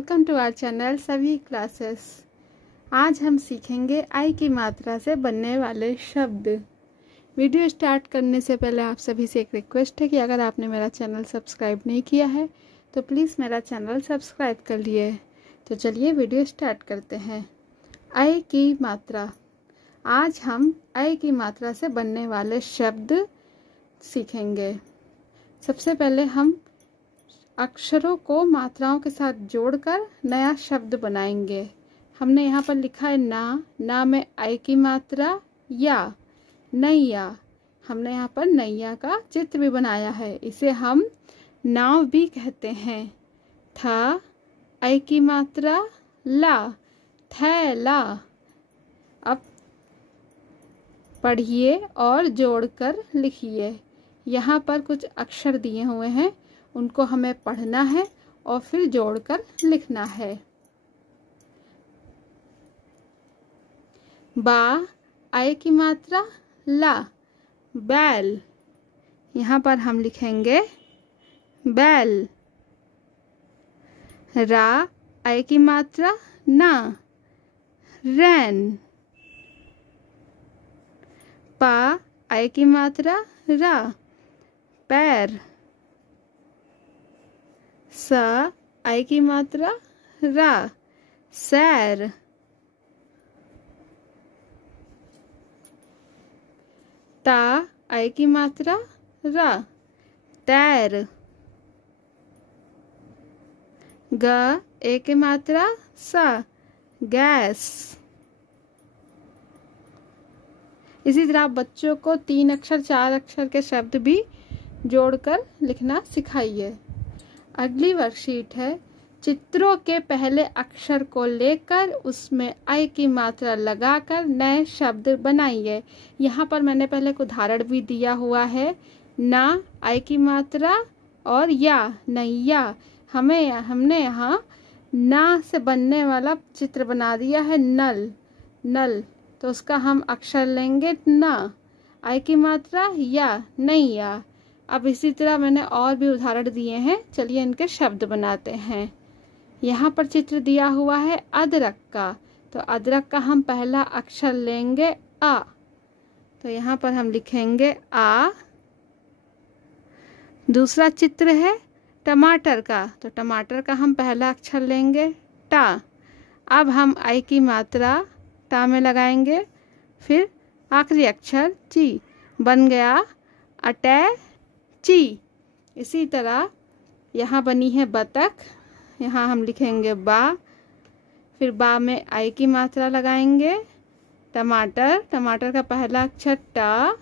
Welcome to our channel सभी classes. आज हम सीखेंगे आई की मात्रा से बनने वाले शब्द। वीडियो स्टार्ट करने से पहले आप सभी से एक रिक्वेस्ट है कि अगर आपने मेरा चैनल सब्सक्राइब नहीं किया है तो प्लीज़ मेरा चैनल सब्सक्राइब कर लिए। तो चलिए वीडियो स्टार्ट करते हैं। आई की मात्रा। आज हम आई की मात्रा से बनने वाले शब्द सीखेंगे। सबसे पहले हम अक्षरों को मात्राओं के साथ जोड़कर नया शब्द बनाएंगे। हमने यहाँ पर लिखा है ना में आई की मात्रा या, नैया। हमने यहाँ पर नैया का चित्र भी बनाया है, इसे हम नाव भी कहते हैं। था आई की मात्रा ला, थैला। अब पढ़िए और जोड़कर लिखिए। यहाँ पर कुछ अक्षर दिए हुए हैं, उनको हमें पढ़ना है और फिर जोड़कर लिखना है। बा आई की मात्रा ला, बैल। यहाँ पर हम लिखेंगे बैल। रा आई की मात्रा ना, रैन। पा आई की मात्रा रा, पैर। सा आई की मात्रा रा, सैर। ता आई की मात्रा रा, तैर। ग ए की मात्रा सा, गैस। इसी तरह बच्चों को 3 अक्षर 4 अक्षर के शब्द भी जोड़कर लिखना सिखाइए। अगली वर्कशीट है, चित्रों के पहले अक्षर को लेकर उसमें आई की मात्रा लगाकर नए शब्द बनाइए। यहाँ पर मैंने पहले एक उदाहरण भी दिया हुआ है। ना आई की मात्रा और या, नैया। हमने यहाँ ना से बनने वाला चित्र बना दिया है, नल। तो उसका हम अक्षर लेंगे ना, आई की मात्रा या, नैया। अब इसी तरह मैंने और भी उदाहरण दिए हैं, चलिए इनके शब्द बनाते हैं। यहाँ पर चित्र दिया हुआ है अदरक का, तो अदरक का हम पहला अक्षर लेंगे आ, तो यहाँ पर हम लिखेंगे आ। दूसरा चित्र है टमाटर का, तो टमाटर का हम पहला अक्षर लेंगे टा। अब हम आई की मात्रा टा में लगाएंगे, फिर आखिरी अक्षर ची, बन गया अटैची। इसी तरह यहाँ बनी है बतख, यहाँ हम लिखेंगे बा, फिर बा में आई की मात्रा लगाएंगे। टमाटर का पहला अक्षर टा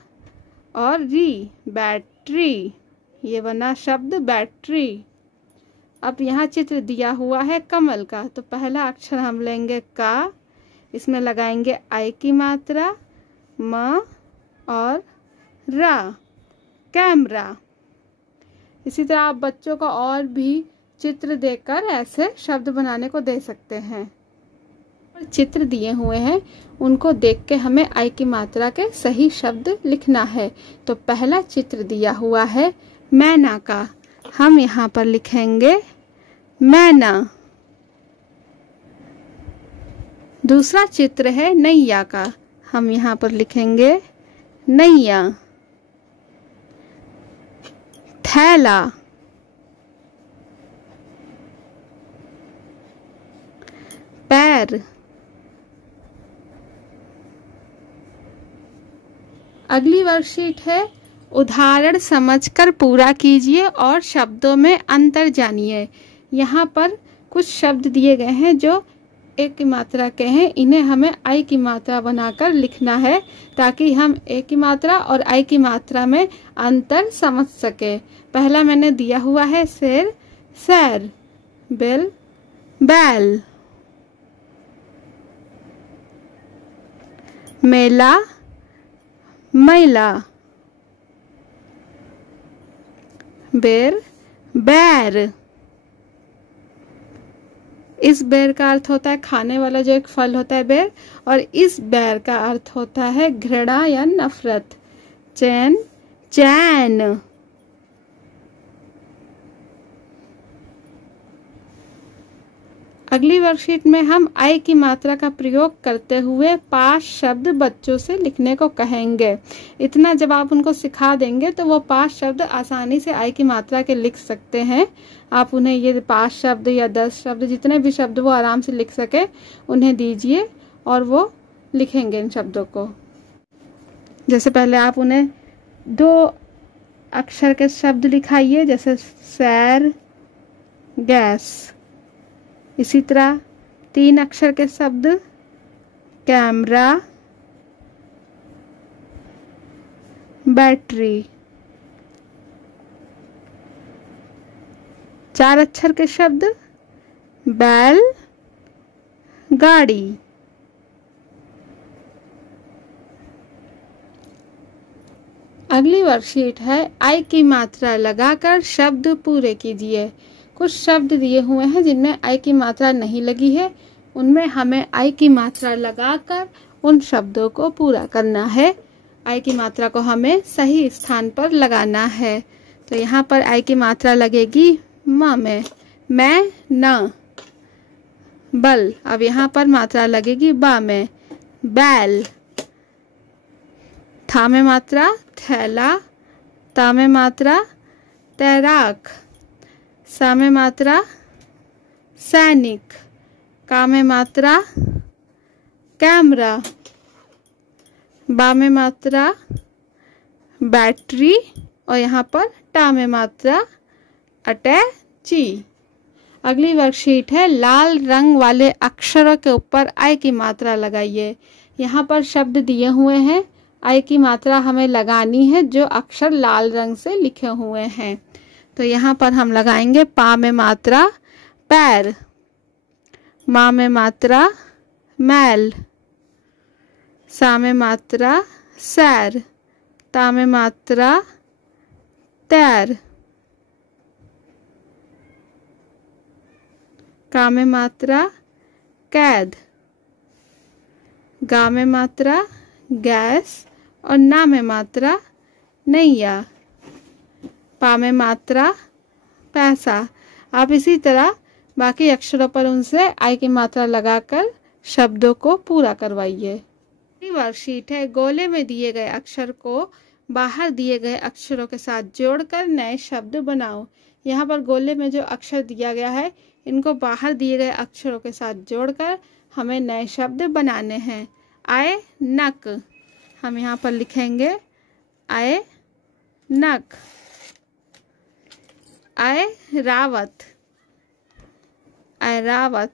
और री, बैटरी। ये बना शब्द बैटरी। अब यहाँ चित्र दिया हुआ है कमल का, तो पहला अक्षर हम लेंगे का, इसमें लगाएंगे आई की मात्रा म और रा, कैमरा। इसी तरह आप बच्चों को और भी चित्र देकर ऐसे शब्द बनाने को दे सकते हैं। चित्र दिए हुए हैं, उनको देख के हमें आई की मात्रा के सही शब्द लिखना है। तो पहला चित्र दिया हुआ है मैना का, हम यहाँ पर लिखेंगे मैना। दूसरा चित्र है नैया का, हम यहाँ पर लिखेंगे नैया। थैला। पैर। अगली वर्कशीट है, उदाहरण समझकर पूरा कीजिए और शब्दों में अंतर जानिए। यहाँ पर कुछ शब्द दिए गए हैं जो एक की मात्रा के हैं, इन्हें हमें आई की मात्रा बनाकर लिखना है ताकि हम एक की मात्रा और आई की मात्रा में अंतर समझ सके। पहला मैंने दिया हुआ है शेर, सैर। बिल, बैल। मेला, मैला। बेर, बैर। इस बेर का अर्थ होता है खाने वाला जो एक फल होता है बेर, और इस बैर का अर्थ होता है घृणा या नफरत। चैन, चैन। अगली वर्कशीट में हम आई की मात्रा का प्रयोग करते हुए 5 शब्द बच्चों से लिखने को कहेंगे। इतना जब आप उनको सिखा देंगे तो वो 5 शब्द आसानी से आई की मात्रा के लिख सकते हैं। आप उन्हें ये 5 शब्द या 10 शब्द, जितने भी शब्द वो आराम से लिख सके, उन्हें दीजिए और वो लिखेंगे इन शब्दों को। जैसे पहले आप उन्हें 2 अक्षर के शब्द लिखाइए, जैसे सैर, गैस। इसी तरह 3 अक्षर के शब्द कैमरा, बैटरी। 4 अक्षर के शब्द बैल, गाड़ी। अगली वर्कशीट है आई की मात्रा लगाकर शब्द पूरे कीजिए। कुछ शब्द दिए हुए हैं जिनमें आई की मात्रा नहीं लगी है, उनमें हमें आई की मात्रा लगाकर उन शब्दों को पूरा करना है। आई की मात्रा को हमें सही स्थान पर लगाना है। तो यहाँ पर आई की मात्रा लगेगी म में, मैं, न, बल। अब यहाँ पर मात्रा लगेगी बा में, बैल। था में मात्रा थैला, ता में मात्रा तैराक, सा में मात्रा सैनिक, का में मात्रा कैमरा, बा में मात्रा बैटरी और यहाँ पर टा में मात्रा अटैची। अगली वर्कशीट है लाल रंग वाले अक्षरों के ऊपर आई की मात्रा लगाइए। यहाँ पर शब्द दिए हुए हैं, आई की मात्रा हमें लगानी है जो अक्षर लाल रंग से लिखे हुए हैं। तो यहाँ पर हम लगाएंगे पा में मात्रा पैर, मा में मात्रा मैल, सा में मात्रा सैर, ता में मात्रा तैर, का में मात्रा कैद, गा में मात्रा गैस और ना में मात्रा नैया, पा में मात्रा पैसा। आप इसी तरह बाकी अक्षरों पर उनसे आई की मात्रा लगाकर शब्दों को पूरा करवाइए। वर्कशीट है गोले में दिए गए अक्षर को बाहर दिए गए अक्षरों के साथ जोड़कर नए शब्द बनाओ। यहाँ पर गोले में जो अक्षर दिया गया है, इनको बाहर दिए गए अक्षरों के साथ जोड़कर हमें नए शब्द बनाने हैं। आए नक, हम यहाँ पर लिखेंगे आए नक। आए रावत, आए रावत।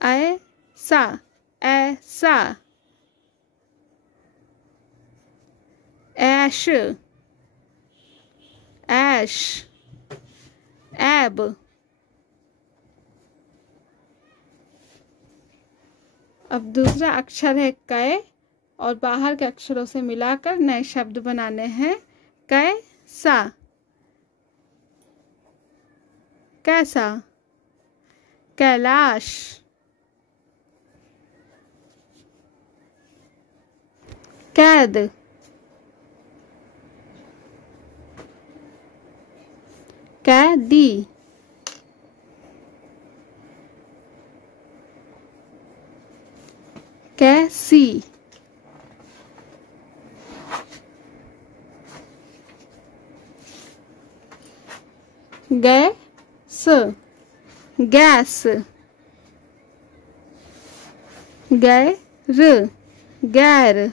आए सा, ऐसा। ऐश, ऐश, ऐब। अब दूसरा अक्षर है कै और बाहर के अक्षरों से मिलाकर नए शब्द बनाने हैं। कै सा, कैसा, कैलाश, कैद, कैदी, कैसी, गैस, गैस, गैर, गैर,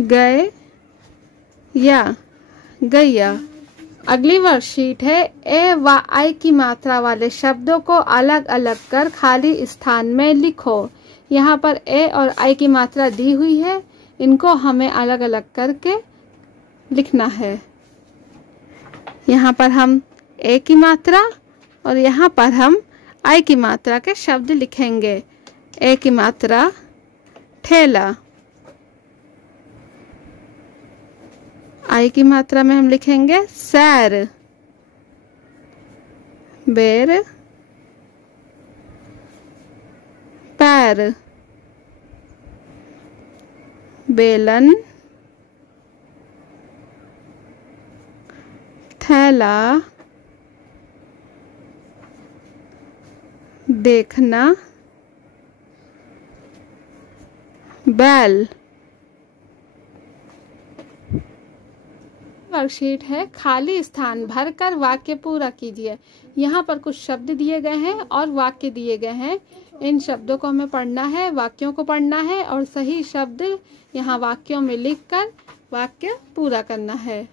गए या गैया। अगली वर्कशीट है ए व आई की मात्रा वाले शब्दों को अलग अलग कर खाली स्थान में लिखो। यहाँ पर ए और आई की मात्रा दी हुई है, इनको हमें अलग अलग करके लिखना है। यहाँ पर हम ए की मात्रा और यहाँ पर हम आई की मात्रा के शब्द लिखेंगे। ए की मात्रा ठेला, आई की मात्रा में हम लिखेंगे सैर, बेर, पैर, बेलन, थैला, देखना, बैल। वर्कशीट है, खाली स्थान भरकर वाक्य पूरा कीजिए। यहाँ पर कुछ शब्द दिए गए हैं और वाक्य दिए गए हैं। इन शब्दों को हमें पढ़ना है, वाक्यों को पढ़ना है और सही शब्द यहाँ वाक्यों में लिखकर वाक्य पूरा करना है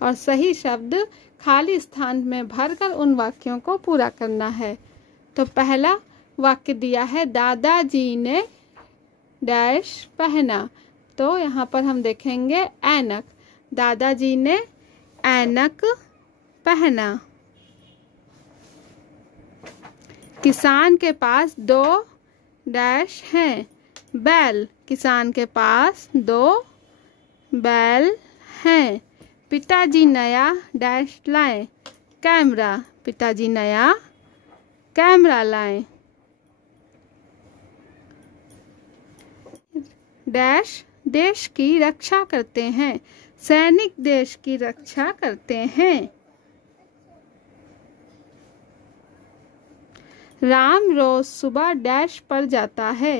और सही शब्द खाली स्थान में भरकर उन वाक्यों को पूरा करना है। तो पहला वाक्य दिया है, दादाजी ने डैश पहना। तो यहाँ पर हम देखेंगे ऐनक। दादाजी ने ऐनक पहना। किसान के पास 2 डैश हैं। बैल। किसान के पास 2 बैल हैं। पिताजी नया डैश लाए। कैमरा। पिताजी नया कैमरा लाए। डैश देश की रक्षा करते हैं। सैनिक देश की रक्षा करते हैं। राम रोज सुबह डैश पर जाता है।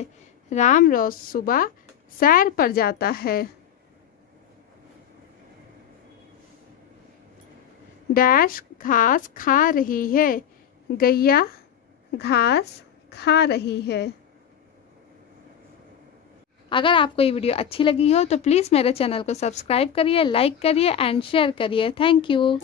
राम रोज सुबह सैर पर जाता है। डैश घास खा रही है। गैया घास खा रही है। अगर आपको ये वीडियो अच्छी लगी हो तो प्लीज़ मेरे चैनल को सब्सक्राइब करिए, लाइक करिए एंड शेयर करिए। Thank you.